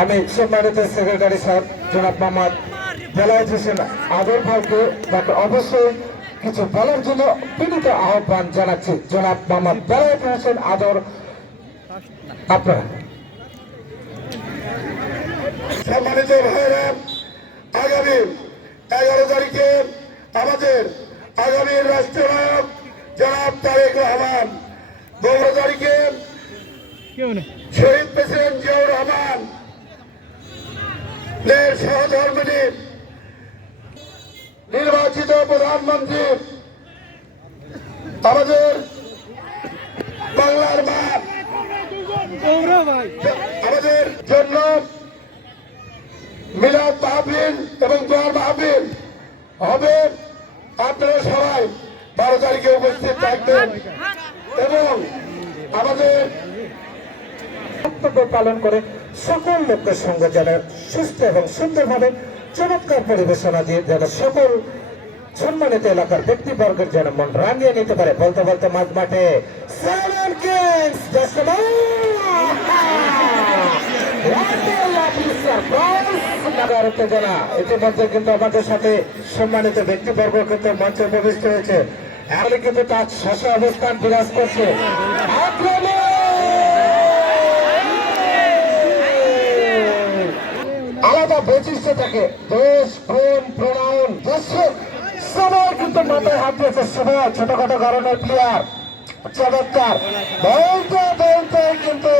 আমি সম্মানিত সেক্রেটারি সাহেব জনাব মোহাম্মদ বেলায়েত হোসেন আদর ভাইকে তাকে অবশ্যই কিছু বলার জন্য বিনীত আহ্বান জানাচ্ছি। জনাব মোহাম্মদ বেলায়েত হোসেন আদর, আপনারা। সম্মানিত ভাইরা, আগামী 11 তারিখে আমাদের আগামী রাষ্ট্রনায়ক জনাব তারেক রহমান, 12 তারিখে শহীদ প্রেসিডেন্ট জিয়াউর রহমান এর সহধর্মিণী নির্বাচিত প্রধানমন্ত্রী আমাদের বাংলার মা আমাদের জন্য মিলাদ মাহফিল এবং দোয়ার মাহফিল হবে। আপনারা সবাই 12 তারিখে উপস্থিত থাকবেন এবং আমাদের কর্তব্য পালন করে সকল লোকের সঙ্গে যেন সুস্থ এবং সুন্দরভাবে চমৎকার পরিবেশনা দিয়ে যেন সকল সম্মানিত এলাকার ব্যক্তিবর্গের যেন মন রাঙিয়ে নিতে পারে। বলতে বলতে মাঝ মাঠে ইতিমধ্যে কিন্তু আমাদের সাথে সম্মানিত ব্যক্তিবর্গ কিন্তু মঞ্চে প্রবিষ্ট হয়েছে। এখন কিন্তু তার শশা অবস্থান বিরাজ করছে। আলাদা বৈশিষ্ট্য থাকে, দেশ প্রেম প্রণয়ন, দেশের সবাই কিন্তু মাথায় হাত দিয়েছে। সবাই ছোটখাটো কারণের প্লেয়ার চমৎকার বলতে বলতে কিন্তু